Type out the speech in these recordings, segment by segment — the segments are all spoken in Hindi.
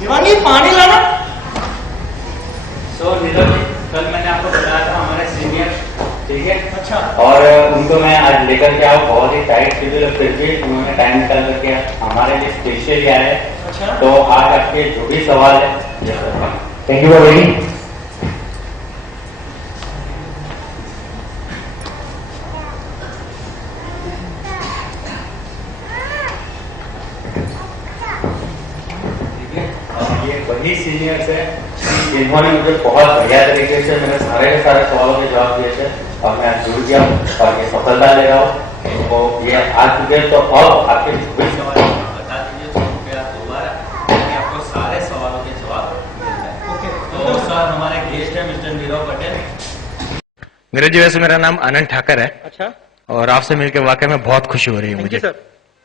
शिवानी पानी लाना। नीरज जी, कल मैंने आपको बताया था हमारे सीनियर, ठीक है? अच्छा। और उनको मैं आज लेकर के आऊँ, बहुत ही टाइट शेड्यूल, फिर भी उन्होंने टाइम निकाल करके हमारे लिए स्पेशल आया है। अच्छा। तो आज आपके जो भी सवाल है, थैंक यू फॉर वेटिंग। वही सीनियर्स है जिन्होंने मुझे बहुत बढ़िया तरीके से मेरे सारे के सारे सवालों के जवाब दिए थे और मैं आज जुड़ गया और ये सफलता ले रहा हूँ। तो ये आज चुके, तो अब आपके कोई सवाल बता दीजिए, तो कृपया दोबारा मैंने आपको सारे सवालों के जवाब मिल जाए। ओके। तो सर हमारे गेस्ट है मिस्टर नीरव पटेल। नीरज जी, वैसे मेरा नाम आनंद ठाकर है। अच्छा। और आपसे मिलकर वाकई में बहुत खुशी हो रही है मुझे सर।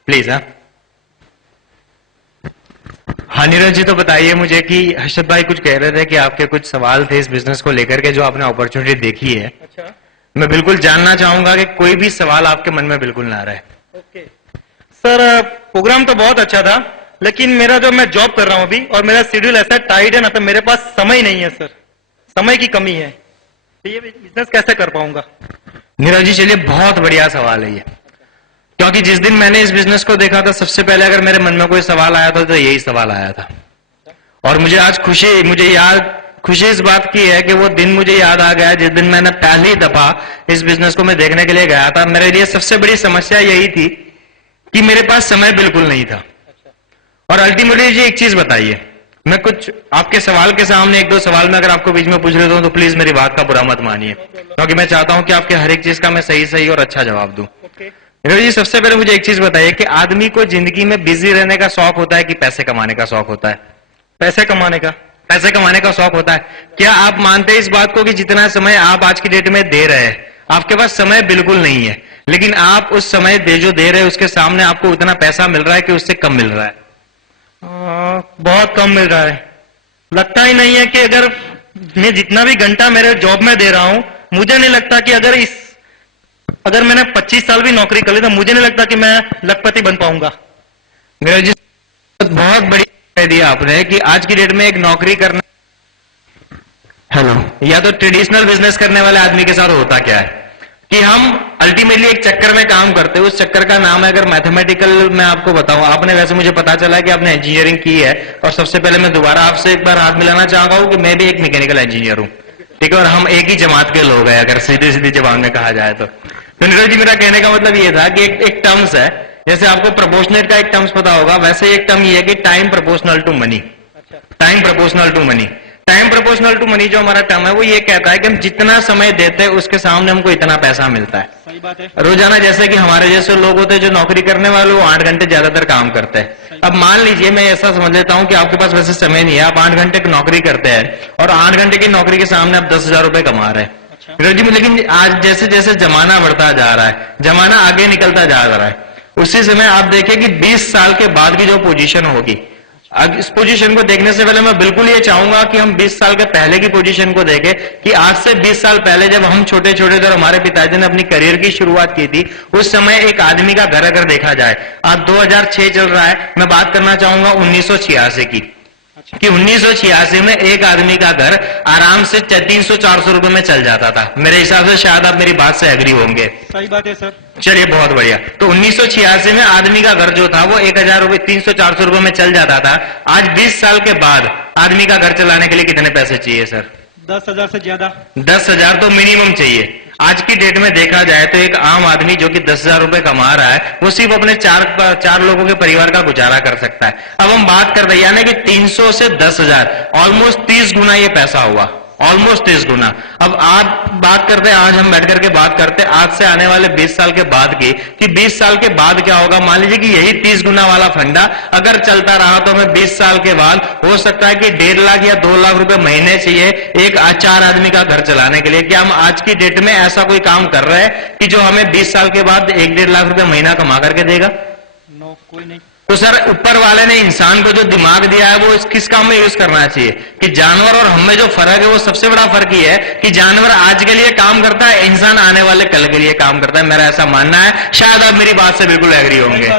प्लीज। हाँ नीरज जी, तो बताइए मुझे कि हर्षद भाई कुछ कह रहे थे कि आपके कुछ सवाल थे इस बिजनेस को लेकर के जो आपने अपॉर्चुनिटी देखी है। अच्छा। मैं बिल्कुल जानना चाहूंगा कि कोई भी सवाल आपके मन में बिल्कुल ना रहे। ओके सर, प्रोग्राम तो बहुत अच्छा था, लेकिन मेरा जो मैं जॉब कर रहा हूँ अभी और मेरा शेड्यूल ऐसा टाइट है ना, तो मेरे पास समय नहीं है सर, समय की कमी है, तो ये बिजनेस कैसे कर पाऊंगा? नीरज जी चलिए, बहुत बढ़िया सवाल है ये, क्योंकि जिस दिन मैंने इस बिजनेस को देखा था सबसे पहले अगर मेरे मन में कोई सवाल आया था तो यही सवाल आया था। और मुझे आज खुशी इस बात की है कि वो दिन मुझे याद आ गया जिस दिन मैंने पहली दफा इस बिजनेस को मैं देखने के लिए गया था। मेरे लिए सबसे बड़ी समस्या यही थी कि मेरे पास समय बिल्कुल नहीं था। और अल्टीमेटली जी एक चीज बताइए, मैं कुछ आपके सवाल के सामने एक दो सवाल में अगर आपको बीच में पूछ लेता हूं तो प्लीज मेरी बात का बुरा मत मानिए, क्योंकि मैं चाहता हूं कि आपके हर एक चीज का मैं सही और अच्छा जवाब दूं। नीरज जी, सबसे पहले मुझे एक चीज बताइए कि आदमी को जिंदगी में बिजी रहने का शौक होता है कि पैसे कमाने का शौक होता है? पैसे कमाने का शौक होता है। क्या आप मानते हैं इस बात को कि जितना समय आप आज की डेट में दे रहे हैं, आपके पास समय बिल्कुल नहीं है, लेकिन आप उस समय जो दे रहे हैं उसके सामने आपको उतना पैसा मिल रहा है कि उससे कम मिल रहा है? बहुत कम मिल रहा है। लगता ही नहीं है कि अगर मैं जितना भी घंटा मेरे जॉब में दे रहा हूं, मुझे नहीं लगता कि अगर मैंने 25 साल भी नौकरी कर ली तो मुझे नहीं लगता कि मैं लखपति बन पाऊंगा। मेरा जी बहुत बड़ी कह दिया आपने कि आज की डेट में एक नौकरी करना या तो ट्रेडिशनल बिजनेस करने वाले आदमी के साथ होता क्या है कि हम अल्टीमेटली एक चक्कर में काम करते हैं। उस चक्कर का नाम है, अगर मैथमेटिकल मैं आपको बताऊं, आपने वैसे मुझे पता चला कि आपने इंजीनियरिंग की है, और सबसे पहले मैं दोबारा आपसे एक बार हाथ मिलाना चाहूंगा कि मैं भी एक मैकेनिकल इंजीनियर हूं, ठीक है, और हम एक ही जमात के लोग हैं अगर सीधी जबान में कहा जाए तो। नीरज जी, मेरा कहने का मतलब ये था कि एक टर्म्स है, जैसे आपको प्रोपोर्शनेट का एक टर्म्स पता होगा, वैसे एक टर्म ये है कि time proportional to money. Time proportional to money, time proportional to money जो हमारा टर्म है वो ये कहता है कि हम जितना समय देते हैं उसके सामने हमको इतना पैसा मिलता है। सही बात है। रोजाना जैसे कि हमारे जैसे लोग होते हैं जो नौकरी करने वाले, वो 8 घंटे ज्यादातर काम करते हैं। अब मान लीजिए, मैं ऐसा समझ लेता हूं कि आपके पास वैसे समय नहीं है, आप 8 घंटे की नौकरी करते हैं और 8 घंटे की नौकरी के सामने आप 10,000 रुपए कमा रहे हैं। लेकिन आज जैसे जैसे जमाना बढ़ता जा रहा है, जमाना आगे निकलता जा रहा है, उसी समय आप देखें कि 20 साल के बाद की जो पोजीशन होगी, इस पोजीशन को देखने से पहले मैं बिल्कुल ये चाहूंगा कि हम 20 साल के पहले की पोजीशन को देखें कि आज से 20 साल पहले जब हम छोटे छोटे थे और हमारे पिताजी ने अपनी करियर की शुरुआत की थी, उस समय एक आदमी का घर अगर देखा जाए, आज 2006 चल रहा है, मैं बात करना चाहूंगा 1986 की, कि 1986 में एक आदमी का घर आराम से 300-400 रुपए में चल जाता था। मेरे हिसाब से शायद आप मेरी बात से एग्री होंगे। सही बात है सर। चलिए बहुत बढ़िया। तो 1986 में आदमी का घर जो था वो 1,000 रुपए 300-400 रुपए में चल जाता था। आज 20 साल के बाद आदमी का घर चलाने के लिए कितने पैसे चाहिए सर? 10,000 से ज्यादा। 10,000 तो मिनिमम चाहिए। आज की डेट में देखा जाए तो एक आम आदमी जो कि 10,000 रुपए कमा रहा है, वो सिर्फ अपने चार लोगों के परिवार का गुजारा कर सकता है। अब हम बात कर रहे हैं यानी कि 300 से 10,000, ऑलमोस्ट 30 गुना ये पैसा हुआ, ऑलमोस्ट 30 गुना। अब आप बात करते हैं, आज हम बैठ करके बात करते हैं आज से आने वाले 20 साल के बाद की, कि 20 साल के बाद क्या होगा। मान लीजिए कि यही 30 गुना वाला फंडा अगर चलता रहा तो हमें 20 साल के बाद हो सकता है कि 1.5 लाख या 2 लाख रुपए महीने चाहिए एक 4 आदमी का घर चलाने के लिए। क्या हम आज की डेट में ऐसा कोई काम कर रहे हैं कि जो हमें 20 साल के बाद 1-1.5 लाख रुपए महीना कमा करके देगा? नो, कोई नहीं। तो सर ऊपर वाले ने इंसान को जो दिमाग दिया है वो किस काम में यूज करना चाहिए? कि जानवर और हम में जो फर्क है वो सबसे बड़ा फर्क ये है कि जानवर आज के लिए काम करता है, इंसान आने वाले कल के लिए काम करता है। मेरा ऐसा मानना है, शायद आप मेरी बात से बिल्कुल एग्री होंगे।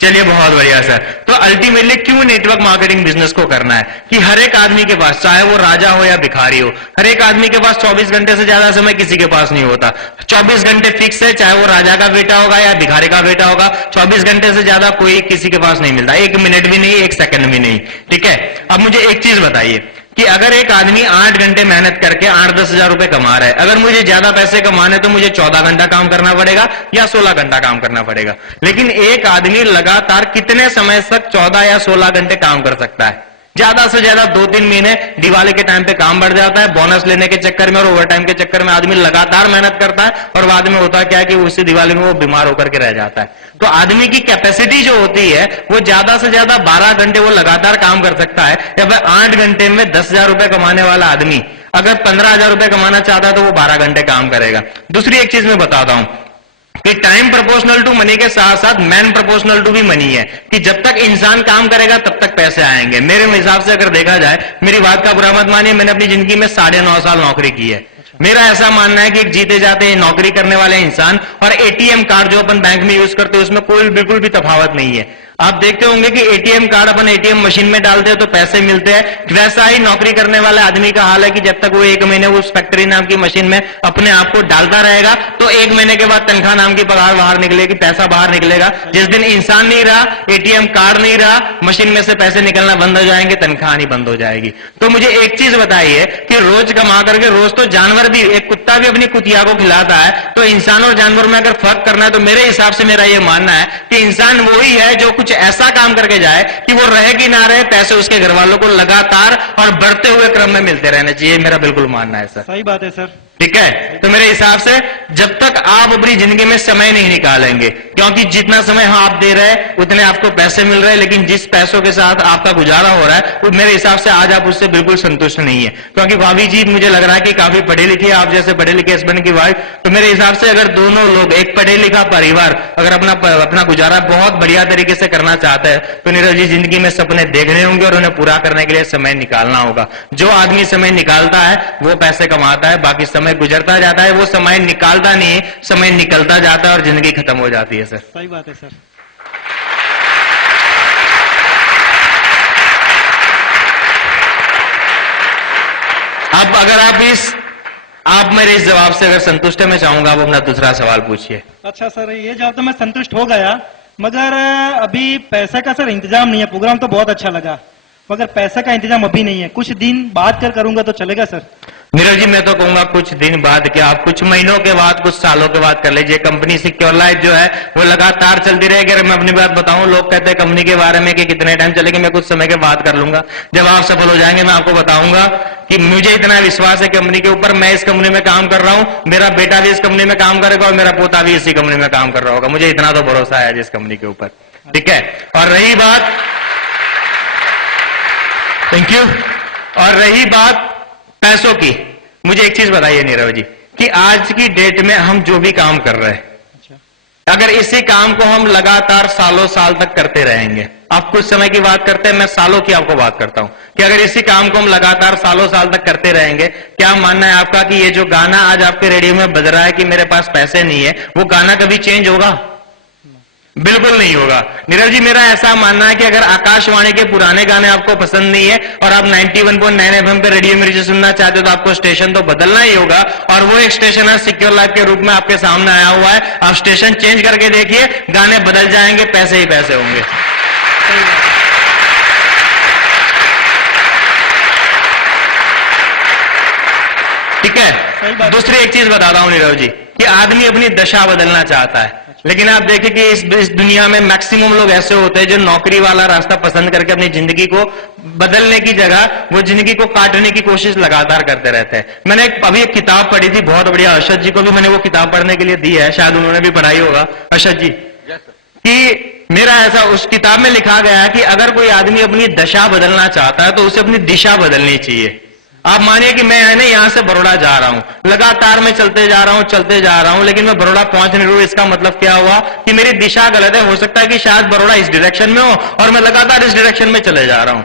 चलिए बहुत बढ़िया सर। तो अल्टीमेटली क्यों नेटवर्क मार्केटिंग बिजनेस को करना है कि हर एक आदमी के पास, चाहे वो राजा हो या भिखारी हो, हर एक आदमी के पास 24 घंटे से ज्यादा समय किसी के पास नहीं होता। 24 घंटे फिक्स है, चाहे वो राजा का बेटा होगा या भिखारी का बेटा होगा, 24 घंटे से ज्यादा कोई किसी के पास नहीं मिलता, 1 मिनट भी नहीं, 1 सेकंड भी नहीं। ठीक है, अब मुझे एक चीज बताइए कि अगर एक आदमी 8 घंटे मेहनत करके 8-10 हजार रुपए कमा रहा है, अगर मुझे ज्यादा पैसे कमाने तो मुझे 14 घंटा काम करना पड़ेगा या 16 घंटा काम करना पड़ेगा। लेकिन एक आदमी लगातार कितने समय तक 14 या 16 घंटे काम कर सकता है? ज्यादा से ज्यादा 2-3 महीने। दिवाली के टाइम पे काम बढ़ जाता है, बोनस लेने के चक्कर में और ओवर टाइम के चक्कर में आदमी लगातार मेहनत करता है और बाद में होता क्या है कि उसी दिवाली में वो बीमार होकर के रह जाता है। तो आदमी की कैपेसिटी जो होती है वो ज्यादा से ज्यादा 12 घंटे वो लगातार काम कर सकता है। या फिर 8 घंटे में 10,000 रुपए कमाने वाला आदमी अगर 15,000 रुपए कमाना चाहता है तो वो 12 घंटे काम करेगा। दूसरी एक चीज मैं बताता हूं कि टाइम प्रोपोर्शनल टू मनी के साथ साथ मैन प्रोपोर्शनल टू भी मनी है, कि जब तक इंसान काम करेगा तब तक पैसे आएंगे। मेरे हिसाब से अगर देखा जाए, मेरी बात का बुरा मत मानिए, मैंने अपनी जिंदगी में 9.5 साल नौकरी की है। मेरा ऐसा मानना है कि एक जीते जाते नौकरी करने वाले इंसान और एटीएम कार्ड जो अपन बैंक में यूज करते हैं उसमें कोई बिल्कुल भी तफावत नहीं है। आप देखते होंगे कि एटीएम कार्ड अपन एटीएम मशीन में डालते हैं तो पैसे मिलते हैं, वैसा ही नौकरी करने वाले आदमी का हाल है कि जब तक वो 1 महीने उस फैक्ट्री नाम की मशीन में अपने आप को डालता रहेगा तो 1 महीने के बाद तनख्वाह नाम की पगार बाहर निकलेगी, पैसा बाहर निकलेगा। जिस दिन इंसान नहीं रहा, एटीएम कार्ड नहीं रहा, मशीन में से पैसे निकलना बंद हो जाएंगे, तनख्वाह नहीं बंद हो जाएगी। तो मुझे एक चीज बताइए कि रोज कमा करके रोज तो जानवर भी, एक कुत्ता भी अपनी कुतिया को खिलाता है, तो इंसान और जानवर में अगर फर्क करना है तो मेरे हिसाब से मेरा यह मानना है कि इंसान वही है जो कुछ ऐसा काम करके जाए कि वो रहे कि ना रहे, पैसे उसके घर वालों को लगातार और बढ़ते हुए क्रम में मिलते रहने चाहिए। मेरा बिल्कुल मानना है सर। सही बात है सर। ठीक है, तो मेरे हिसाब से जब तक आप अपनी जिंदगी में समय नहीं निकालेंगे, क्योंकि जितना समय आप दे रहे हैं उतने आपको पैसे मिल रहे हैं, लेकिन जिस पैसों के साथ आपका गुजारा हो रहा है वो मेरे हिसाब से आज आप उससे बिल्कुल संतुष्ट नहीं है। क्योंकि भाभी जी मुझे लग रहा है कि काफी पढ़े लिखे, आप जैसे पढ़े लिखे हस्बैंड की वाइफ, तो मेरे हिसाब से अगर दोनों लोग, एक पढ़े लिखा परिवार अगर अपना गुजारा बहुत बढ़िया तरीके से करना चाहता है तो नीरज जी जिंदगी में सपने देखने होंगे और उन्हें पूरा करने के लिए समय निकालना होगा। जो आदमी समय निकालता है वो पैसे कमाता है, बाकी समय गुजरता जाता है, वो समय निकालता नहीं, समय निकलता जाता है और जिंदगी खत्म हो जाती है सर। सही बात है सर। अब अगर आप मेरे इस जवाब से अगर संतुष्ट है, मैं चाहूंगा आप अपना दूसरा सवाल पूछिए। अच्छा सर, ये जवाब तो मैं संतुष्ट हो गया, मगर अभी पैसे का सर इंतजाम नहीं है। प्रोग्राम तो बहुत अच्छा लगा मगर पैसे का इंतजाम अभी नहीं है, कुछ दिन बाद कर करूंगा तो चलेगा सर? नीरज जी मैं तो कहूंगा कुछ दिन बाद क्या, आप कुछ महीनों के बाद, कुछ सालों के बाद कर लीजिए। कंपनी सिक्योर लाइफ जो है वो लगातार चलती रहेगी। अगर मैं अपनी बात बताऊं, लोग कहते हैं कंपनी के बारे में कि कितने टाइम चलेगी, मैं कुछ समय के बाद कर लूंगा। जब आप सफल हो जाएंगे मैं आपको बताऊंगा कि मुझे इतना विश्वास है कंपनी के ऊपर, मैं इस कंपनी में काम कर रहा हूं, मेरा बेटा भी इस कंपनी में काम करेगा और मेरा पोता भी इसी कंपनी में काम कर रहा होगा। मुझे इतना तो भरोसा है जिस कंपनी के ऊपर। ठीक है, और रही बात, थैंक यू, और रही बात पैसों की, मुझे एक चीज बताइए नीरव जी कि आज की डेट में हम जो भी काम कर रहे हैं, अगर इसी काम को हम लगातार सालों साल तक करते रहेंगे, आप कुछ समय की बात करते हैं, मैं सालों की आपको बात करता हूं, कि अगर इसी काम को हम लगातार सालों साल तक करते रहेंगे, क्या मानना है आपका कि ये जो गाना आज आपके रेडियो में बज रहा है कि मेरे पास पैसे नहीं है, वो गाना कभी चेंज होगा? बिल्कुल नहीं होगा। नीरज जी मेरा ऐसा मानना है कि अगर आकाशवाणी के पुराने गाने आपको पसंद नहीं है और आप 91.9 FM पे रेडियो मिर्ची सुनना चाहते हो तो आपको स्टेशन तो बदलना ही होगा, और वो एक स्टेशन है सिक्योर लाइफ के रूप में आपके सामने आया हुआ है। आप स्टेशन चेंज करके देखिए, गाने बदल जाएंगे, पैसे ही पैसे होंगे। ठीक है, दूसरी एक चीज बताता हूं नीरव जी कि आदमी अपनी दशा बदलना चाहता है, लेकिन आप देखिए कि इस दुनिया में मैक्सिमम लोग ऐसे होते हैं जो नौकरी वाला रास्ता पसंद करके अपनी जिंदगी को बदलने की जगह वो जिंदगी को काटने की कोशिश लगातार करते रहते हैं। मैंने अभी एक किताब पढ़ी थी, बहुत बढ़िया, अर्शद जी को भी मैंने वो किताब पढ़ने के लिए दी है, शायद उन्होंने भी पढ़ाई होगा अर्शद जी, कि मेरा ऐसा, उस किताब में लिखा गया है कि अगर कोई आदमी अपनी दशा बदलना चाहता है तो उसे अपनी दिशा बदलनी चाहिए। आप मानिए कि मैं है ना यहां से बड़ौदा जा रहा हूं, लगातार मैं चलते जा रहा हूं, लेकिन मैं बड़ौदा पहुंच नहीं रहा हूं। इसका मतलब क्या हुआ कि मेरी दिशा गलत है। हो सकता है कि शायद बड़ौदा इस डायरेक्शन में हो और मैं लगातार इस डायरेक्शन में चले जा रहा हूं।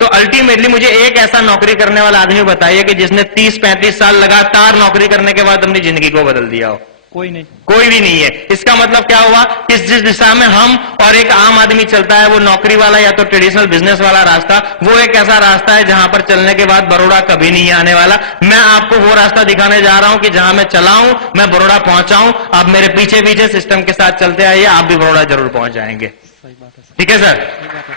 तो अल्टीमेटली मुझे एक ऐसा नौकरी करने वाला आदमी बताइए कि जिसने 30-35 साल लगातार नौकरी करने के बाद अपनी जिंदगी को बदल दिया हो। कोई नहीं। कोई भी नहीं है। इसका मतलब क्या हुआ कि जिस दिशा में हम और एक आम आदमी चलता है, वो नौकरी वाला या तो ट्रेडिशनल बिजनेस वाला रास्ता, वो एक ऐसा रास्ता है जहां पर चलने के बाद बड़ौदा कभी नहीं आने वाला। मैं आपको वो रास्ता दिखाने जा रहा हूं कि जहां मैं चला हूं, मैं बड़ौदा पहुंचा हूं। आप मेरे पीछे पीछे सिस्टम के साथ चलते आइए, आप भी बड़ौदा जरूर पहुंच जाएंगे। सही बात है सर। ठीक है सर। सही बात है।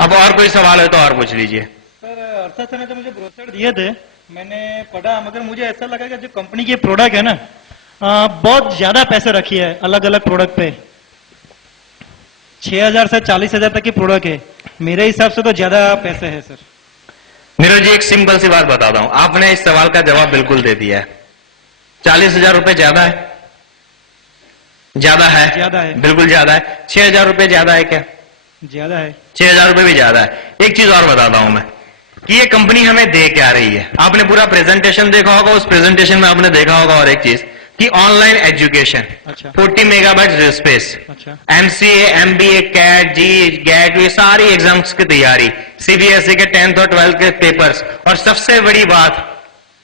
अब और कोई सवाल है तो और पूछ लीजिए। सर अरशद सर ने जो मुझे ब्रोशर दिए थे, मैंने पढ़ा, मगर मुझे ऐसा लगा कि जो कंपनी की प्रोडक्ट है ना, बहुत ज्यादा पैसे रखी है अलग अलग प्रोडक्ट पे। 6,000 से 40,000 तक की प्रोडक्ट है। मेरे हिसाब से तो ज्यादा पैसे है सर। नीरज जी, एक सिंपल सी बात बताता हूं, आपने इस सवाल का जवाब बिल्कुल दे दिया है। 40,000 रुपए ज्यादा है? ज्यादा है, ज्यादा है। बिल्कुल ज्यादा है। 6,000 रुपए ज्यादा है क्या? ज्यादा है। 6,000 रुपए भी ज्यादा है। एक चीज और बताता हूं मैं कि ये कंपनी हमें दे क्या रही है। आपने पूरा प्रेजेंटेशन देखा होगा, उस प्रेजेंटेशन में आपने देखा होगा और एक चीज कि ऑनलाइन एजुकेशन, अच्छा। 40 मेगाबाइट स्पेस, अच्छा। एमसीए, एमबीए, कैट, जी, गैट, ये सारी एग्जाम्स की तैयारी, सीबीएसई के 10th और 12th के पेपर्स, और सबसे बड़ी बात,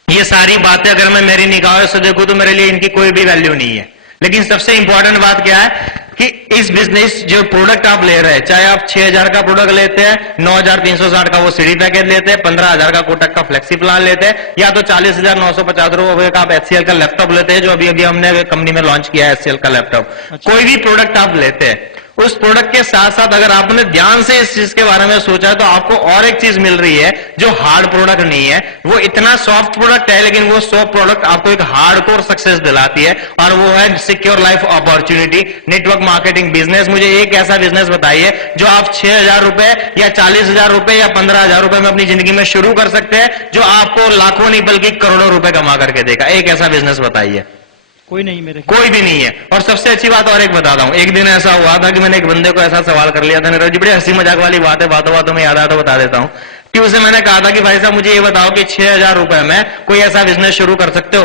ये सारी बातें अगर मैं मेरी निगाहों से देखूं तो मेरे लिए इनकी कोई भी वैल्यू नहीं है। लेकिन सबसे इंपॉर्टेंट बात क्या है कि इस बिजनेस जो प्रोडक्ट आप ले रहे हैं, चाहे आप 6,000 का प्रोडक्ट लेते हैं, 9,360 का वो सीडी पैकेज लेते हैं, 15,000 का कोटक का फ्लेक्सी प्लान लेते हैं, या तो 40,950 रुपए का आप एचसीएल का लैपटॉप लेते हैं, जो अभी अभी हमने कंपनी में लॉन्च किया है एचसीएल का लैपटॉप। अच्छा। कोई भी प्रोडक्ट आप लेते हैं, उस प्रोडक्ट के साथ साथ अगर आपने ध्यान से इस चीज के बारे में सोचा तो आपको और एक चीज मिल रही है जो हार्ड प्रोडक्ट नहीं है। वो इतना सॉफ्ट प्रोडक्ट है, लेकिन वो सॉफ्ट प्रोडक्ट आपको एक हार्डकोर सक्सेस दिलाती है, और वो है secure life opportunity, network marketing business. मुझे एक ऐसा बिजनेस बताइए जो आप 6,000 रुपए या 40,000 रुपए या 15,000 रुपए में अपनी जिंदगी में शुरू कर सकते हैं, जो आपको लाखों नहीं बल्कि करोड़ों रुपए कमा करके देगा। एक ऐसा बिजनेस बताइए। कोई नहीं मेरे। कोई भी नहीं है। और सबसे अच्छी बात और एक बताता हूं, एक दिन ऐसा हुआ था कि मैंने एक बंदे को ऐसा सवाल कर लिया था, नीरज जी, बड़ी हंसी मजाक वाली बात है, बातों बातों में याद आया तो बता देता हूं, कि उसे मैंने कहा था कि भाई साहब मुझे ये बताओ कि 6,000 रुपए में कोई ऐसा बिजनेस शुरू कर सकते हो?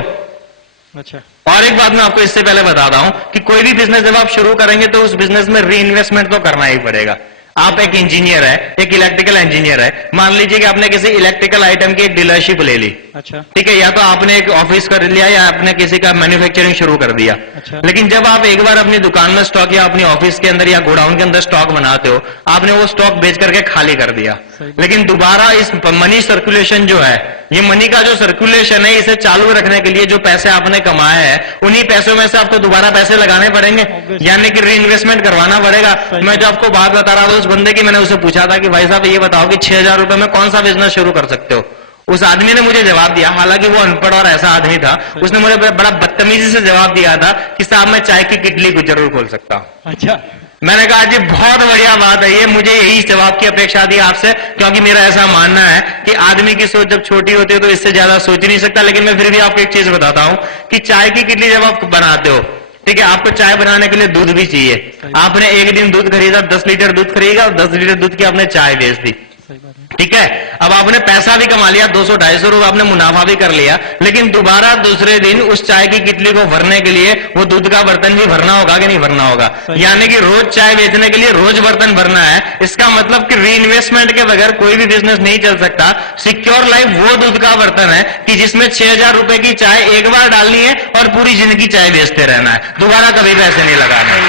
अच्छा। और एक बात मैं आपको इससे पहले बताता हूं कि कोई भी बिजनेस जब आप शुरू करेंगे तो उस बिजनेस में री इन्वेस्टमेंट तो करना ही पड़ेगा। आप एक इंजीनियर है, एक इलेक्ट्रिकल इंजीनियर है, मान लीजिए कि आपने किसी इलेक्ट्रिकल आइटम की एक डीलरशिप ले ली, अच्छा। ठीक है, या तो आपने एक ऑफिस कर लिया या आपने किसी का मैन्युफैक्चरिंग शुरू कर दिया। अच्छा। लेकिन जब आप एक बार अपनी दुकान में स्टॉक या अपनी ऑफिस के अंदर या गोडाउन के अंदर स्टॉक बनाते हो, आपने वो स्टॉक बेच करके खाली कर दिया, लेकिन दोबारा इस मनी सर्कुलेशन जो है, ये मनी का जो सर्कुलेशन है, इसे चालू रखने के लिए जो पैसे आपने कमाए हैं, उन्हीं पैसों में से आपको दोबारा पैसे लगाने पड़ेंगे, यानी कि री इन्वेस्टमेंट करवाना पड़ेगा। मैं जो आपको बात बता रहा था उस बंदे की, मैंने उसे पूछा था कि भाई साहब ये बताओ कि 6,000 रुपए में कौन सा बिजनेस शुरू कर सकते हो? उस आदमी ने मुझे जवाब दिया, हालांकि वो अनपढ़ और ऐसा आदमी था, उसने मुझे बड़ा बदतमीजी से जवाब दिया था कि साहब मैं चाय की किटली को जरूर खोल सकता हूं। अच्छा। मैंने कहा जी बहुत बढ़िया बात है ये, मुझे यही जवाब की अपेक्षा थी आपसे, क्योंकि मेरा ऐसा मानना है कि आदमी की सोच जब छोटी होती है तो इससे ज्यादा सोच नहीं सकता। लेकिन मैं फिर भी आपको एक चीज बताता हूं कि चाय की किटली जब आप बनाते हो, ठीक है, आपको चाय बनाने के लिए दूध भी चाहिए। आपने एक दिन दूध खरीदा, 10 लीटर दूध खरीदा और 10 लीटर दूध की आपने चाय बेच दी, सही बात है। ठीक है। अब आपने पैसा भी कमा लिया, 200-250 रुपए आपने मुनाफा भी कर लिया, लेकिन दोबारा दूसरे दिन उस चाय की किटली को भरने के लिए वो दूध का बर्तन भी भरना होगा कि नहीं भरना होगा? यानी कि रोज चाय बेचने के लिए रोज बर्तन भरना है। इसका मतलब कि री इन्वेस्टमेंट के बगैर कोई भी बिजनेस नहीं चल सकता। सिक्योर लाइफ वो दूध का बर्तन है कि जिसमें 6,000 रुपए की चाय एक बार डालनी है और पूरी जिंदगी चाय बेचते रहना है, दोबारा कभी पैसे नहीं लगाना है।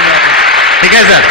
ठीक है सर।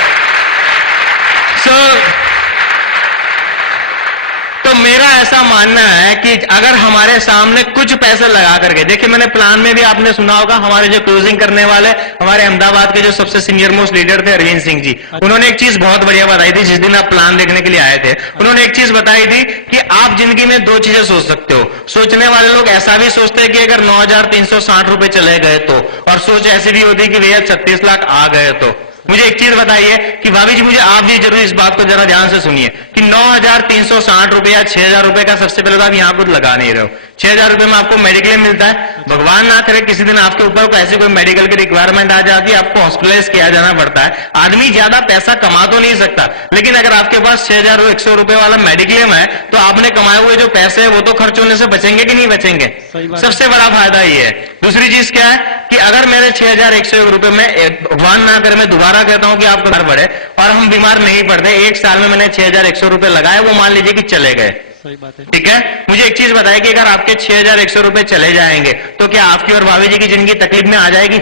तो मेरा ऐसा मानना है कि अगर हमारे सामने कुछ पैसे लगा करके, देखिए मैंने प्लान में भी आपने सुना होगा, हमारे जो क्लोजिंग करने वाले हमारे अहमदाबाद के जो सबसे सीनियर मोस्ट लीडर थे अरविंद सिंह जी, उन्होंने एक चीज बहुत बढ़िया बताई थी जिस दिन आप प्लान देखने के लिए आए थे। उन्होंने एक चीज बताई थी कि आप जिंदगी में दो चीजें सोच सकते हो। सोचने वाले लोग ऐसा भी सोचते हैं कि अगर 9,360 रुपए चले गए तो, और सोच ऐसी भी होती है कि भैया 36 लाख आ गए तो। मुझे एक चीज बताइए कि भाभी जी, मुझे आप भी जरूर इस बात को जरा ध्यान से सुनिए कि 9,360 रुपए या 6,000 रुपए का सबसे पहले तो आप यहां कुछ लगा नहीं रहे हो। 6,000 रुपए में आपको मेडिक्लेम मिलता है, भगवान ना करे किसी दिन आपके ऊपर कोई ऐसी कोई मेडिकल की रिक्वायरमेंट आ जाती है, आपको हॉस्पिटलाइज किया जाना पड़ता है। आदमी ज्यादा पैसा कमा तो नहीं सकता, लेकिन अगर आपके पास 6,100 रुपए वाला मेडिक्लेम है तो आपने कमाए हुए जो पैसे है वो तो खर्च होने से बचेंगे कि नहीं बचेंगे? सबसे बड़ा फायदा ये है। दूसरी चीज क्या है कि अगर मेरे 6,101 रुपए में, भगवान ना करे मैं दोबारा कहता हूं कि आपको घर बढ़े और हम बीमार नहीं पड़ते, एक साल में मैंने 6,100 रुपए लगाए, वो मान लीजिए कि चले गए, सही बात है। ठीक है, मुझे एक चीज बताइए कि अगर आपके 6,100 रुपए चले जाएंगे तो क्या आपकी और भाभी जी की जिंदगी तकलीफ में आ जाएगी?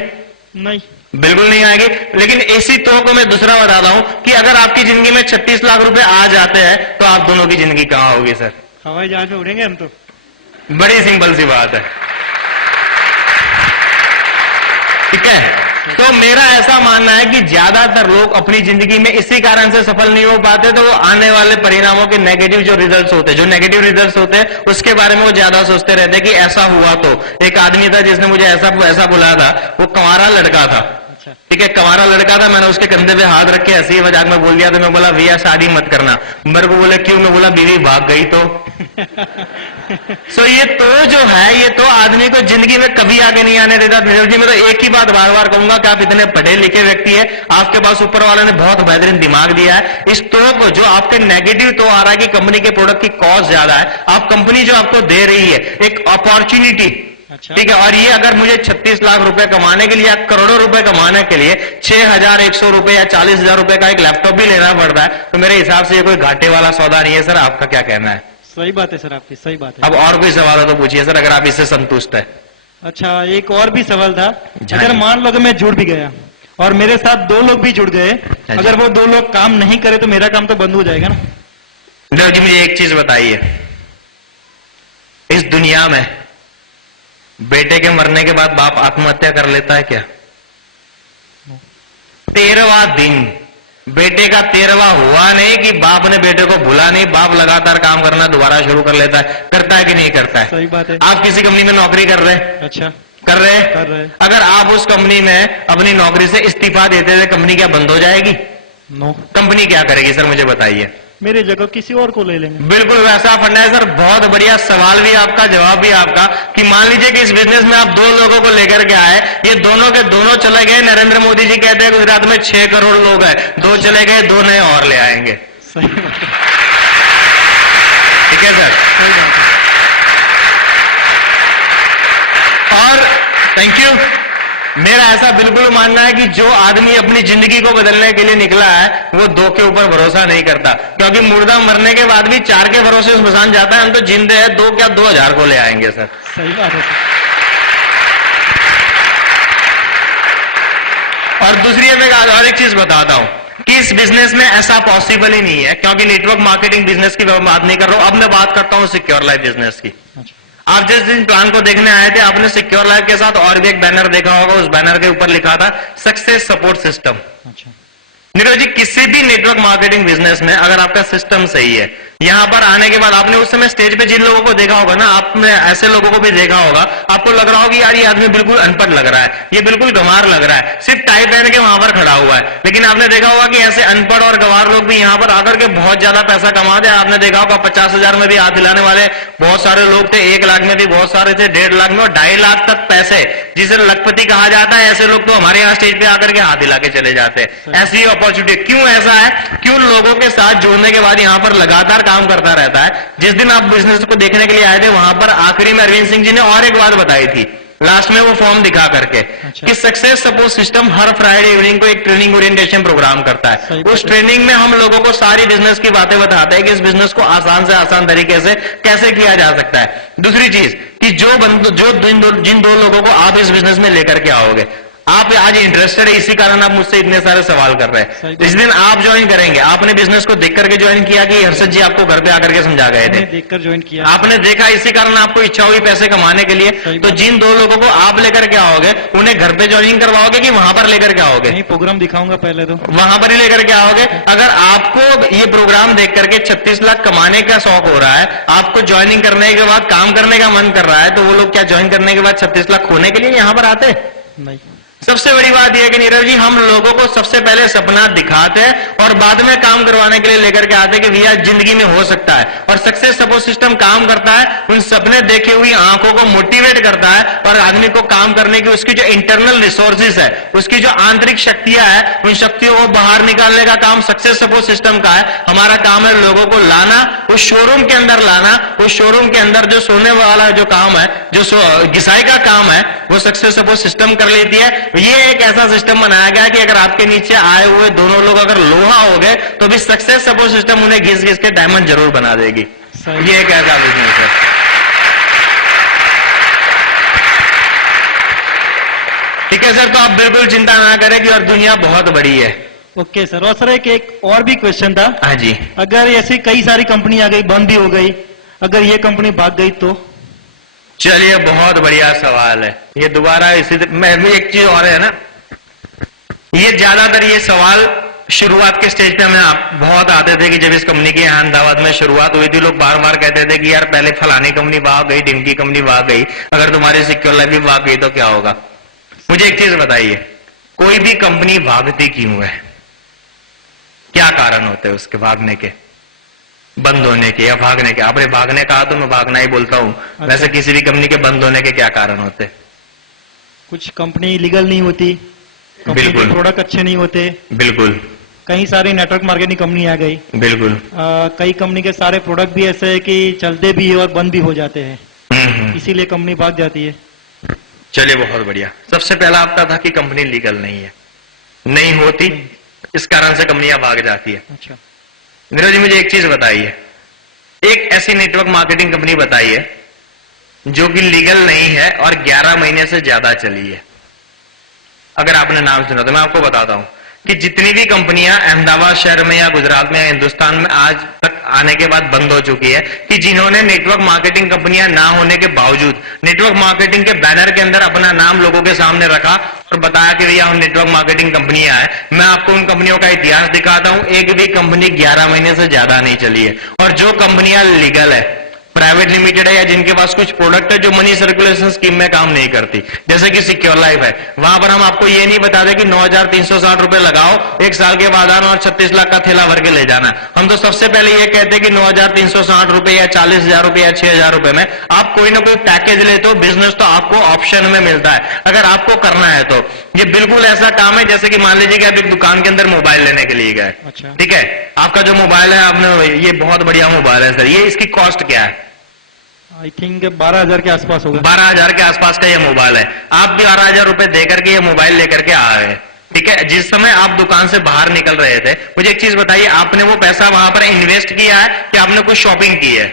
नहीं, बिल्कुल नहीं आएगी। लेकिन इसी तो को मैं दूसरा बताता हूं कि अगर आपकी जिंदगी में 36 लाख रुपए आ जाते हैं तो आप दोनों की जिंदगी कहां होगी सर? हवाई जहाज में उड़ेंगे हम तो। बड़ी सिंपल सी बात है। ठीक है, तो मेरा ऐसा मानना है कि ज्यादातर लोग अपनी जिंदगी में इसी कारण से सफल नहीं हो पाते, तो वो आने वाले परिणामों के नेगेटिव जो रिजल्ट्स होते हैं, जो नेगेटिव रिजल्ट्स होते हैं उसके बारे में वो ज्यादा सोचते रहते हैं कि ऐसा हुआ तो। एक आदमी था जिसने मुझे ऐसा बुलाया था, वो कंवारा लड़का था। अच्छा, ठीक है, कंवारा लड़का था, मैंने उसके कंधे पे हाथ रख के हंसी मजाक में बोल दिया, तो मैं बोला भैया शादी मत करना। मेरे को बोले क्यों? मैं बोला बीवी भाग गई तो। सो ये तो जो है, ये तो आदमी को जिंदगी में कभी आगे नहीं आने देता। नीरव जी, मैं तो एक ही बात बार बार कहूंगा कि आप इतने पढ़े लिखे व्यक्ति है, आपके पास ऊपर वाले ने बहुत बेहतरीन दिमाग दिया है। इस तो को जो आपके नेगेटिव तो आ रहा है कि कंपनी के प्रोडक्ट की कॉस्ट ज्यादा है, आप कंपनी जो आपको दे रही है एक अपॉर्चुनिटी, अच्छा, ठीक है, और ये अगर मुझे 36 लाख रुपए कमाने के लिए या करोड़ों रुपए कमाने के लिए 6,100 रुपए या 40,000 रुपए का एक लैपटॉप भी लेना पड़ता है, तो मेरे हिसाब से ये कोई घाटे वाला सौदा नहीं है सर। आपका क्या कहना है? सही बात है सर, आपकी सही बात है। अब और कोई सवाल हो तो पूछिए सर, अगर आप इससे संतुष्ट है। अच्छा, एक और भी सवाल था। जी। अगर मान लो कि मैं जुड़ भी गया और मेरे साथ 2 लोग भी जुड़ गए, जी। अगर वो 2 लोग काम नहीं करे तो मेरा काम तो बंद हो जाएगा ना? नीरव जी, मुझे एक चीज बताइए, इस दुनिया में बेटे के मरने के बाद बाप आत्महत्या कर लेता है क्या? 13वां दिन बेटे का 13वां हुआ नहीं कि बाप ने बेटे को भूला नहीं, बाप लगातार काम करना दोबारा शुरू कर लेता है। करता है कि नहीं करता है? सही बात है। आप किसी कंपनी में नौकरी कर रहे हैं, अच्छा, कर रहे हैं? कर रहे हैं। अगर आप उस कंपनी में अपनी नौकरी से इस्तीफा देते थे, कंपनी क्या बंद हो जाएगी? नो, कंपनी क्या करेगी सर, मुझे बताइए। मेरी जगह किसी और को ले लेंगे। बिल्कुल वैसा फंडा है सर। बहुत बढ़िया सवाल भी आपका, जवाब भी आपका, कि मान लीजिए कि इस बिजनेस में आप 2 लोगों को लेकर के आए, ये दोनों के दोनों चले गए। नरेंद्र मोदी जी कहते हैं गुजरात में 6 करोड़ लोग हैं, 2 चले गए, 2 नए और ले आएंगे। सही बात है, ठीक है सर, सही बात है। और थैंक यू। मेरा ऐसा बिल्कुल मानना है कि जो आदमी अपनी जिंदगी को बदलने के लिए निकला है वो 2 के ऊपर भरोसा नहीं करता, क्योंकि मुर्दा मरने के बाद भी 4 के भरोसे स्मशान जाता है। हम तो जिंदे हैं, 2 क्या 2,000 को ले आएंगे सर। सही बात है। और दूसरी मैं और एक चीज बताता हूं कि इस बिजनेस में ऐसा पॉसिबल ही नहीं है, क्योंकि नेटवर्क मार्केटिंग बिजनेस की बात नहीं कर रहा हूं। अब मैं बात करता हूं सिक्योर लाइफ बिजनेस की। अच्छा, आप जिस दिन प्लान को देखने आए थे, आपने सिक्योर लाइफ के साथ और भी एक बैनर देखा होगा, उस बैनर के ऊपर लिखा था सक्सेस सपोर्ट सिस्टम। अच्छा, नीरज जी, किसी भी नेटवर्क मार्केटिंग बिजनेस में अगर आपका सिस्टम सही है, यहां पर आने के बाद आपने उस समय स्टेज पे जिन लोगों को देखा होगा ना, आपने ऐसे लोगों को भी देखा होगा, आपको लग रहा होगा कि यार ये आदमी बिल्कुल अनपढ़ लग रहा है, ये बिल्कुल गंवार लग रहा है, सिर्फ टाई पहन के वहां पर खड़ा हुआ है। लेकिन आपने देखा होगा कि ऐसे अनपढ़ और गंवार लोग भी यहां पर आकर के बहुत ज्यादा पैसा कमाते हैं। आपने देखा होगा 50,000 में भी हाथ दिलाने वाले बहुत सारे लोग थे, 1 लाख में भी बहुत सारे थे, 1.5 लाख में और 2.5 लाख तक पैसे, जिसे लखपति कहा जाता है, ऐसे लोग तो हमारे यहाँ स्टेज पे आकर के हाथ दिला के चले जाते हैं। ऐसी अपॉर्चुनिटी क्यों ऐसा है? क्यों लोगों के साथ जुड़ने के बाद यहां पर लगातार काम करता रहता है। जिस दिन आप बिजनेस को देखने के लिए आए थे, वहां पर आखिरी में अरविंद सिंह जी ने और एक बात बताई थी, लास्ट में वो फॉर्म दिखा करके, अच्छा। कि सक्सेस सपोर्ट सिस्टम हर फ्राइडे इवनिंग को एक ट्रेनिंग ओरिएंटेशन प्रोग्राम करता है। सही उस बात है। ट्रेनिंग में हम लोगों को सारी बिजनेस की बातें बताते हैं कि इस बिजनेस को आसान से आसान तरीके से कैसे किया जा सकता है। दूसरी चीज कि जिन 2 लोगों को आप इस बिजनेस में लेकर के आओगे, आप आज इंटरेस्टेड है, इसी कारण आप मुझसे इतने सारे सवाल कर रहे सही हैं। बात। जिस दिन आप ज्वाइन करेंगे, आपने बिजनेस को देख करके ज्वाइन किया कि हर्षद जी आपको घर पे आकर के समझा गए थे? मैंने देखकर ज्वाइन किया। आपने देखा, इसी कारण आपको इच्छा हुई पैसे कमाने के लिए। सही तो बात। जिन 2 लोगों को आप लेकर के आओगे, उन्हें घर पे ज्वाइनिंग करवाओगे कि वहां पर लेकर के आओगे? नहीं, प्रोग्राम दिखाऊंगा पहले तो। वहां पर ही लेकर के आओगे। अगर आपको ये प्रोग्राम देख करके 36 लाख कमाने का शौक हो रहा है, आपको ज्वाइनिंग करने के बाद काम करने का मन कर रहा है, तो वो लोग क्या ज्वाइन करने के बाद 36 लाख खोने के लिए यहां पर आते? नहीं, सबसे बड़ी बात यह है कि नीरव जी, हम लोगों को सबसे पहले सपना दिखाते हैं और बाद में काम करवाने के लिए लेकर के आते हैं कि भैया जिंदगी में हो सकता है। और सक्सेस सपोर्ट सिस्टम काम करता है, उन सपने देखे हुई आंखों को मोटिवेट करता है और आदमी को काम करने की उसकी जो इंटरनल रिसोर्सेज है, उसकी जो आंतरिक शक्तियां है, उन शक्तियों को बाहर निकालने का काम सक्सेस सपोर्ट सिस्टम का है। हमारा काम है लोगों को लाना, उस शोरूम के अंदर लाना। उस शोरूम के अंदर जो सोने वाला जो काम है, जो घिसाई का काम है, वो सक्सेस सपोर्ट सिस्टम कर लेती है। ये एक ऐसा सिस्टम बनाया गया कि अगर आपके नीचे आए हुए दोनों लोग अगर लोहा हो गए, तो भी सक्सेस सपोर्ट सिस्टम उन्हें घिस घिस के डायमंड जरूर बना देगी। सही। ये एक ऐसा बिजनेस है। ठीक है सर, तो आप बिल्कुल चिंता ना करें कि और दुनिया बहुत बड़ी है। ओके सर, और सर एक और भी क्वेश्चन था। हाँ जी, अगर ऐसे कई सारी कंपनी आ गई, बंद भी हो गई, अगर ये कंपनी भाग गई तो? चलिए बहुत बढ़िया सवाल है ये। दोबारा इसी मैं एक चीज और है ना, ये ज्यादातर ये सवाल शुरुआत के स्टेज पे हमें बहुत आते थे कि जब इस कंपनी की यहाँ अहमदाबाद में शुरुआत हुई थी, लोग बार बार कहते थे कि यार पहले फलानी कंपनी भाग गई, ढिमकी कंपनी भाग गई, अगर तुम्हारी सिक्योर लाइफ भी भाग गई तो क्या होगा। मुझे एक चीज बताइए, कोई भी कंपनी भागती क्यों है? क्या कारण होते हैं उसके भागने के, बंद होने के या भागने के? आपने भागने कहा तो मैं भागना ही बोलता हूं। वैसे किसी भी कंपनी के बंद होने के क्या कारण होते हैं? कुछ कंपनी लीगल नहीं होती, कंपनी के बिल्कुल। प्रोडक्ट अच्छे नहीं होते, बिल्कुल कई सारी नेटवर्क मार्केटिंग कंपनी आ गई, बिल्कुल। कई कंपनी के सारे प्रोडक्ट भी ऐसे है कि चलते भी है और बंद भी हो जाते हैं, हम्म। इसीलिए कंपनी भाग जाती है। चलिए बहुत बढ़िया। सबसे पहला आपका था कि कंपनी लीगल नहीं है, नहीं होती, इस कारण से कंपनियां भाग जाती है। अच्छा, नीरज जी मुझे एक चीज बताइए, एक ऐसी नेटवर्क मार्केटिंग कंपनी बताइए जो कि लीगल नहीं है और 11 महीने से ज्यादा चली है। अगर आपने नाम सुना तो मैं आपको बताता हूं कि जितनी भी कंपनियां अहमदाबाद शहर में या गुजरात में या हिंदुस्तान में आज तक आने के बाद बंद हो चुकी है, कि जिन्होंने नेटवर्क मार्केटिंग कंपनियां ना होने के बावजूद नेटवर्क मार्केटिंग के बैनर के अंदर अपना नाम लोगों के सामने रखा और बताया कि भैया हम नेटवर्क मार्केटिंग कंपनियां हैं, मैं आपको उन कंपनियों का इतिहास दिखाता हूं। एक भी कंपनी 11 महीने से ज्यादा नहीं चली है। और जो कंपनियां लीगल है, प्राइवेट लिमिटेड है, या जिनके पास कुछ प्रोडक्ट है जो मनी सर्कुलेशन स्कीम में काम नहीं करती, जैसे कि सिक्योर लाइफ है, वहां पर हम आपको ये नहीं बताते कि 9,360 रुपए लगाओ, एक साल के बाद आना और 36 लाख का थैला भर के ले जाना। हम तो सबसे पहले ये कहते हैं कि 9,360 रुपए या 40,000 रुपए या 6,000 रुपए में आप कोई ना कोई पैकेज लेते हो, बिजनेस तो आपको ऑप्शन में मिलता है अगर आपको करना है तो। ये बिल्कुल ऐसा काम है जैसे कि मान लीजिए कि आप एक दुकान के अंदर मोबाइल लेने के लिए गए, अच्छा, ठीक है, आपका जो मोबाइल है आपने, ये बहुत बढ़िया मोबाइल है सर, ये इसकी कॉस्ट क्या है? आई थिंक 12,000 के आसपास होगा। 12,000 के आसपास का ये मोबाइल है। आप भी 12,000 रुपए देकर के ये मोबाइल लेकर के आ गए, ठीक है। जिस समय आप दुकान से बाहर निकल रहे थे, मुझे एक चीज बताइए, आपने वो पैसा वहां पर इन्वेस्ट किया है कि आपने कुछ शॉपिंग की है?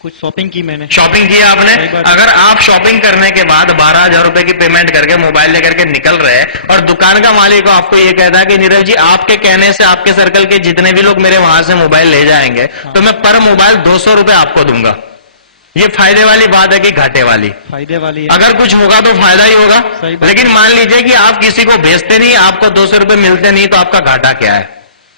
कुछ शॉपिंग की मैंने। शॉपिंग किया आपने। सही बात है। अगर आप शॉपिंग करने के बाद 12,000 रुपए की पेमेंट करके मोबाइल लेकर के निकल रहे हैं और दुकान का मालिक आपको ये कहता है कि नीरज जी आपके कहने से आपके सर्कल के जितने भी लोग मेरे वहां से मोबाइल ले जाएंगे तो मैं पर मोबाइल 200 रुपए आपको दूंगा, ये फायदे वाली बात है कि घाटे वाली? फायदे वाली है। अगर कुछ होगा तो फायदा ही होगा। सही बात। लेकिन मान लीजिए कि आप किसी को भेजते नहीं, आपको 200 रुपए मिलते नहीं, तो आपका घाटा क्या है?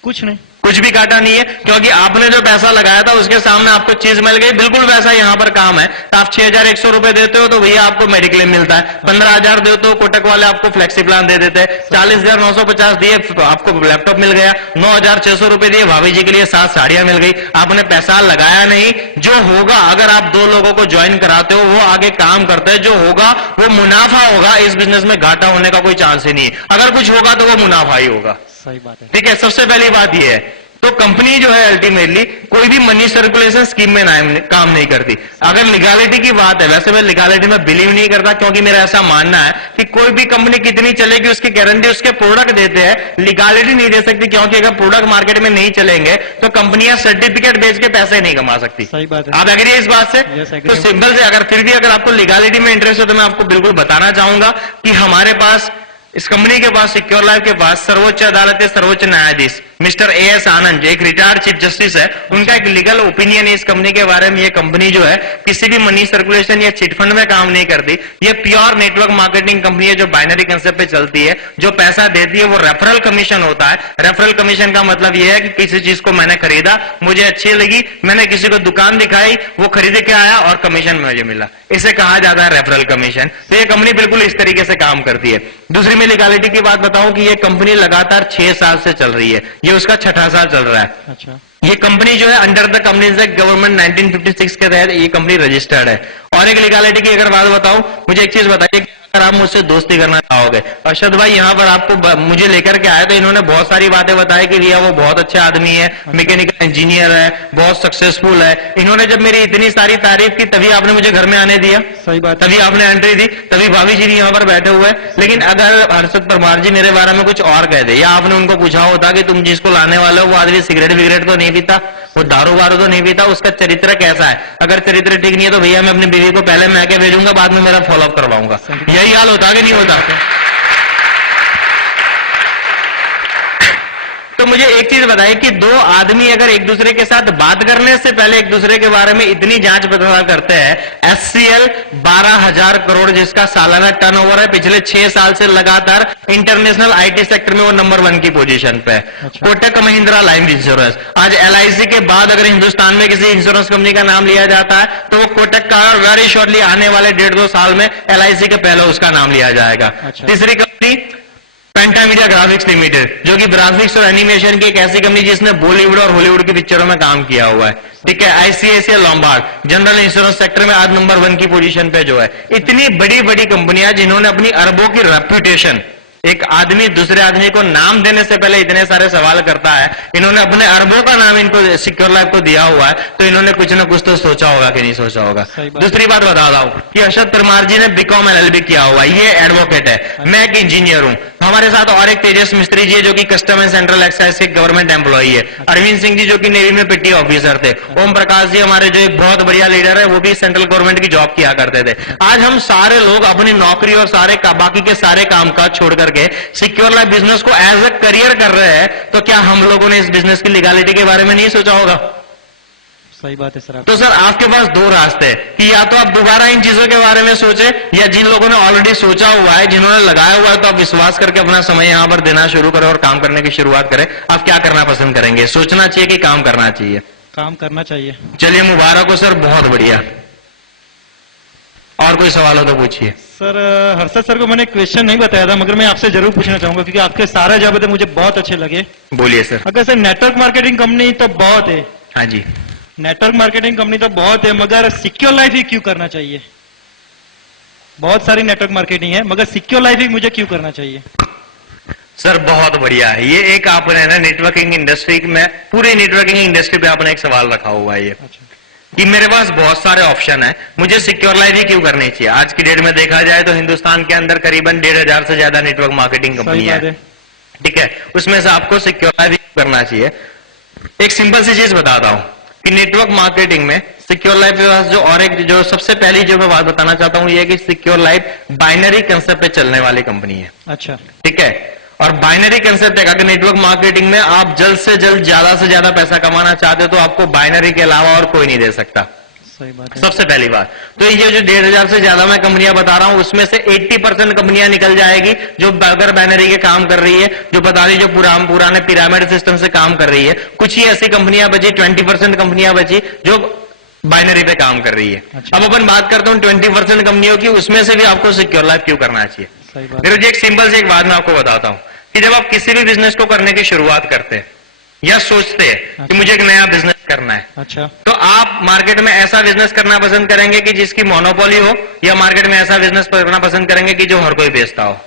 कुछ नहीं। कुछ भी घाटा नहीं है, क्योंकि आपने जो पैसा लगाया था उसके सामने आपको चीज मिल गई। बिल्कुल वैसा यहां पर काम है। तो आप 6,100 रुपए देते हो तो भैया आपको मेडिक्लेम मिलता है, 15,000 देते हो कोटक वाले आपको फ्लेक्सी प्लान दे देते हैं, 40,950 दिए तो आपको लैपटॉप मिल गया, 9,600 रुपए दिए भाभी जी के लिए 7 साड़ियां मिल गई। आपने पैसा लगाया नहीं, जो होगा अगर आप 2 लोगों को ज्वाइन कराते हो वो आगे काम करते हैं, जो होगा वो मुनाफा होगा। इस बिजनेस में घाटा होने का कोई चांस ही नहीं है, अगर कुछ होगा तो वो मुनाफा ही होगा। सही बात है। ठीक है, सबसे पहली बात यह है। तो कंपनी जो है अल्टीमेटली कोई भी मनी सर्कुलेशन स्कीम में काम नहीं करती। अगर लीगलिटी की बात है, वैसे मैं लीगलिटी में बिलीव नहीं करता, क्योंकि मेरा ऐसा मानना है कि कोई भी कंपनी कितनी चलेगी उसकी गारंटी उसके प्रोडक्ट देते हैं, लीगलिटी नहीं दे सकती। क्योंकि अगर प्रोडक्ट मार्केट में नहीं चलेंगे तो कंपनियां सर्टिफिकेट बेच के पैसे नहीं कमा सकती। सही बात है। आप एग्री है इस बात से? Yes, agree. तो सिंपल से अगर फिर भी अगर आपको लीगलिटी में इंटरेस्ट है तो मैं आपको बिल्कुल बताना चाहूंगा कि हमारे पास, इस कंपनी के पास, सिक्योर लाइफ के पास, सर्वोच्च अदालत के सर्वोच्च न्यायाधीश मिस्टर A.S. आनंद एक रिटायर्ड चीफ जस्टिस है, उनका एक लीगल ओपिनियन है इस कंपनी के बारे में। ये कंपनी जो है किसी भी मनी सर्कुलेशन या चिटफंड में काम नहीं करती। ये प्योर नेटवर्क मार्केटिंग कंपनी है जो बाइनरी कंसेप्ट पे चलती है। जो पैसा देती है वो रेफरल कमीशन होता है। रेफरल कमीशन का मतलब यह है कि किसी चीज को मैंने खरीदा, मुझे अच्छी लगी, मैंने किसी को दुकान दिखाई, वो खरीद के आया और कमीशन मुझे मिला, इसे कहा जाता है रेफरल कमीशन। तो ये कंपनी बिल्कुल इस तरीके से काम करती है। दूसरी में लीगलिटी की बात बताऊं कि ये कंपनी लगातार 6 साल से चल रही है, ये उसका 6ठा साल चल रहा है। अच्छा, ये कंपनी जो है under the companies act government 1956 के तहत ये कंपनी रजिस्टर्ड है। और एक लीगलिटी की अगर बात बताऊं, मुझे एक चीज बताइए, अगर आप मुझसे दोस्ती करना चाहोगे, अरशद भाई यहाँ पर आपको मुझे लेकर के आए तो इन्होंने बहुत सारी बातें बताई कि भैया वो बहुत अच्छा आदमी है, मैकेनिकल इंजीनियर है, बहुत सक्सेसफुल है। इन्होंने जब मेरी इतनी सारी तारीफ की तभी आपने मुझे घर में आने दिया, सही बात है। तभी आपने एंट्री दी, तभी भाभी जी भी यहाँ पर बैठे हुए हैं। लेकिन अगर हर्षद परमार जी मेरे बारे में कुछ और कह दे, या आपने उनको पूछा होता कि तुम जिसको लाने वाले हो वो आदमी सिगरेट विगरेट तो नहीं पीता, वो दारू वारू तो नहीं पीता, उसका चरित्र कैसा है, अगर चरित्र ठीक नहीं है तो भैया मैं अपनी बीवी को पहले मैं क्या भेजूंगा, बाद में मेरा फॉलोअप करवाऊंगा। यही हाल होता कि नहीं होता? तो मुझे एक चीज बताइए कि दो आदमी अगर एक दूसरे के साथ बात करने से पहले एक दूसरे के बारे में इतनी जांच पड़ताल करते हैं, HCL 12,000 करोड़ जिसका सालाना टर्नओवर है, पिछले 6 साल से लगातार इंटरनेशनल IT सेक्टर में वो नंबर 1 की पोजीशन पे है। कोटक महिंद्रा लाइफ इंश्योरेंस, आज LIC के बाद अगर हिंदुस्तान में किसी इंश्योरेंस कंपनी का नाम लिया जाता है तो वो कोटक का, वेरी शॉर्टली आने वाले 1.5-2 साल में LIC के पहले उसका नाम लिया जाएगा। तीसरी कंपनी पेंटामीडिया ग्राफिक्स लिमिटेड, जो कि ग्राफिक्स और एनिमेशन की एक ऐसी कंपनी जिसने बॉलीवुड और हॉलीवुड की पिक्चरों में काम किया हुआ है। ठीक है। ICICI Lombard general insurance sector में आज नंबर 1 की पोजीशन पे जो है। इतनी बड़ी बड़ी कंपनियां जिन्होंने अपनी अरबों की रेपुटेशन, एक आदमी दूसरे आदमी को नाम देने से पहले इतने सारे सवाल करता है, इन्होंने अपने अरबों का नाम इनको सिक्योर लाइफ को दिया हुआ है, तो इन्होंने कुछ ना कुछ तो सोचा होगा कि नहीं सोचा होगा। दूसरी बात बता रहा हूं कि अरशद परमार जी ने BCom LLB किया हुआ है, ये एडवोकेट है, मैं एक इंजीनियर हूं। हमारे साथ और एक तेजस मिस्त्री जी है जो कि कस्टम एंड सेंट्रल एक्साइज के गवर्नमेंट एम्प्लॉई है। अरविंद सिंह जी जो कि नेवी में PT ऑफिसर थे। ओम प्रकाश जी हमारे जो एक बहुत बढ़िया लीडर है, वो भी सेंट्रल गवर्नमेंट की जॉब किया करते थे। आज हम सारे लोग अपनी नौकरी और बाकी के सारे कामकाज छोड़ करके सिक्योर लाइफ बिजनेस को एज ए करियर कर रहे हैं, तो क्या हम लोगों ने इस बिजनेस की लीगलिटी के बारे में नहीं सोचा होगा? सही बात है सर। तो सर आपके पास 2 रास्ते हैं कि या तो आप दोबारा इन चीजों के बारे में सोचें, या जिन लोगों ने ऑलरेडी सोचा हुआ है, जिन्होंने लगाया हुआ है, तो आप विश्वास करके अपना समय यहां पर देना शुरू करें और काम करने की शुरुआत करें। आप क्या करना पसंद करेंगे, सोचना चाहिए कि काम करना चाहिए? काम करना चाहिए। चलिए मुबारक हो सर, बहुत बढ़िया। और कोई सवाल हो तो पूछिए। सर हर्षद सर को मैंने क्वेश्चन नहीं बताया था, मगर मैं आपसे जरूर पूछना चाहूंगा क्योंकि आपके सारे जवाब थे मुझे बहुत अच्छे लगे। बोलिए सर। अगर सर नेटवर्क मार्केटिंग कंपनी तो बहुत है, हाँ जी, नेटवर्क मार्केटिंग कंपनी तो बहुत है, मगर सिक्योर लाइफ ही क्यों करना चाहिए? बहुत सारी नेटवर्क मार्केटिंग है, मगर सिक्योर लाइफ ही मुझे क्यों करना चाहिए? सर बहुत बढ़िया है। ये एक आपने ना नेटवर्किंग इंडस्ट्री में, पूरी नेटवर्किंग इंडस्ट्री पे आपने एक सवाल रखा हुआ है ये, कि मेरे पास बहुत सारे ऑप्शन है, मुझे सिक्योर लाइफ ही क्यों करनी चाहिए? आज की डेट में देखा जाए तो हिंदुस्तान के अंदर करीबन 1,500 से ज्यादा नेटवर्क मार्केटिंग कंपनियां हैं। ठीक है, उसमें से आपको सिक्योर लाइफ ही करना चाहिए। एक सिंपल सी चीज बताता हूं कि नेटवर्क मार्केटिंग में सिक्योर लाइफ के पास जो और एक जो सबसे पहली जो मैं बात बताना चाहता हूं, ये कि सिक्योर लाइफ बाइनरी कंसेप्ट पे चलने वाली कंपनी है। अच्छा, ठीक है। और बाइनरी कंसेप्ट है कि अगर नेटवर्क मार्केटिंग में आप जल्द से जल्द ज्यादा से ज्यादा पैसा कमाना चाहते हो तो आपको बाइनरी के अलावा और कोई नहीं दे सकता। सही बात है। सबसे पहली बात तो ये जो 1,500 से ज्यादा मैं कंपनियां बता रहा हूं, उसमें से 80% कंपनियां निकल जाएगी जो अगर बाइनरी के काम कर रही है, जो बता रही जो पुराने पिरामिड सिस्टम से काम कर रही है। कुछ ही ऐसी कंपनियां बची, 20% कंपनियां बची जो बाइनरी पे काम कर रही है। अच्छा। अब अपन बात करता हूं 20% कंपनियों की, उसमें से भी आपको सिक्योर लाइफ क्यों करना चाहिए? सही बात। मेरे एक सिंपल से एक बात मैं आपको बताता हूं कि जब आप किसी भी बिजनेस को करने की शुरुआत करते हैं या सोचते हैं कि मुझे एक नया बिजनेस करना है, अच्छा, तो आप मार्केट में ऐसा बिजनेस करना पसंद करेंगे कि जिसकी मोनोपोली हो, या मार्केट में ऐसा बिजनेस करना पसंद करेंगे कि जो हर कोई बेचता हो?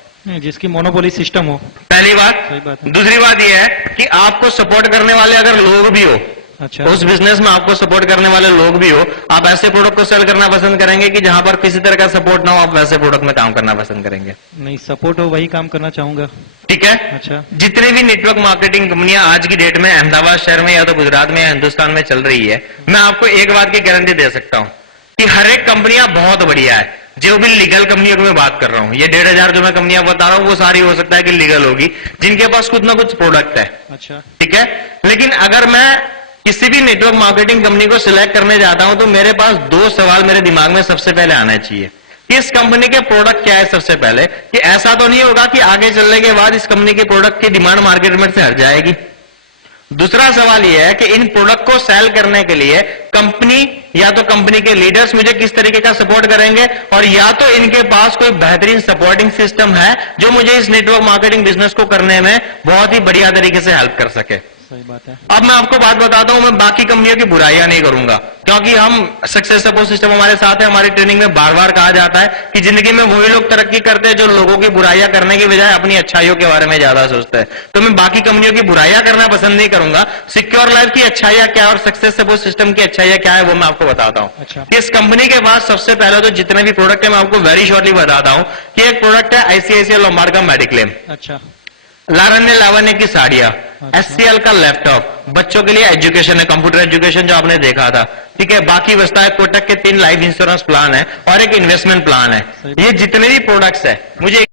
जिसकी मोनोपोली सिस्टम हो। पहली बात। सही बात है। दूसरी बात यह है कि आपको सपोर्ट करने वाले अगर लोग भी हो, अच्छा, उस बिजनेस में आपको सपोर्ट करने वाले लोग भी हो, आप ऐसे प्रोडक्ट को सेल करना पसंद करेंगे कि जहां पर किसी तरह का सपोर्ट ना हो, आप वैसे प्रोडक्ट में काम करना पसंद करेंगे? नहीं, सपोर्ट हो वही काम करना चाहूंगा। ठीक है। अच्छा, जितनी भी नेटवर्क मार्केटिंग कंपनियां आज की डेट में अहमदाबाद शहर में या तो गुजरात में या हिंदुस्तान में चल रही है, मैं आपको एक बात की गारंटी दे सकता हूं कि हर एक कंपनियां बहुत बढ़िया है। जो भी लीगल कंपनियों की मैं बात कर रहा हूं, ये 1,500 जो मैं कंपनियां बता रहा हूं वो सारी हो सकता है कि लीगल होगी, जिनके पास कुछ ना कुछ प्रोडक्ट है। अच्छा, ठीक है। लेकिन अगर मैं किसी भी नेटवर्क मार्केटिंग कंपनी को सिलेक्ट करने जाता हूं तो मेरे पास 2 सवाल मेरे दिमाग में सबसे पहले आना चाहिए कि इस कंपनी के प्रोडक्ट क्या है। सबसे पहले कि ऐसा तो नहीं होगा कि आगे चलने के बाद इस कंपनी के प्रोडक्ट की डिमांड मार्केट में से हट जाएगी। दूसरा सवाल यह है कि इन प्रोडक्ट को सेल करने के लिए कंपनी या तो कंपनी के लीडर्स मुझे किस तरीके का सपोर्ट करेंगे, और या तो इनके पास कोई बेहतरीन सपोर्टिंग सिस्टम है जो मुझे इस नेटवर्क मार्केटिंग बिजनेस को करने में बहुत ही बढ़िया तरीके से हेल्प कर सके। सही बात है। अब मैं आपको बात बताता हूं, मैं बाकी कंपनियों की बुराइयां नहीं करूंगा, क्योंकि हम सक्सेस सपोर्ट सिस्टम हमारे साथ है। हमारी ट्रेनिंग में बार बार कहा जाता है कि जिंदगी में वही लोग तरक्की करते हैं जो लोगों की बुराइयां करने की बजाय अपनी अच्छाइयों के बारे में ज्यादा सोचते हैं। तो मैं बाकी कंपनियों की बुराइयां करना पसंद नहीं करूंगा। सिक्योर लाइफ की अच्छाइयां क्या और सक्सेस सपोर्ट सिस्टम की अच्छाइयां क्या है वो मैं आपको बताता हूं। अच्छा। इस कंपनी के पास सबसे पहले तो जितने भी प्रोडक्ट है मैं आपको वेरी शॉर्टली बताता हूं कि एक प्रोडक्ट है ICICI लॉम्बार्ड का मेडिक्लेम, अच्छा, लावण्य की साड़ियां, HCL का लैपटॉप, बच्चों के लिए एजुकेशन है, कंप्यूटर एजुकेशन जो आपने देखा था, ठीक है। बाकी बचता है कोटक के 3 लाइफ इंश्योरेंस प्लान है और एक इन्वेस्टमेंट प्लान है। ये जितने भी प्रोडक्ट्स है, मुझे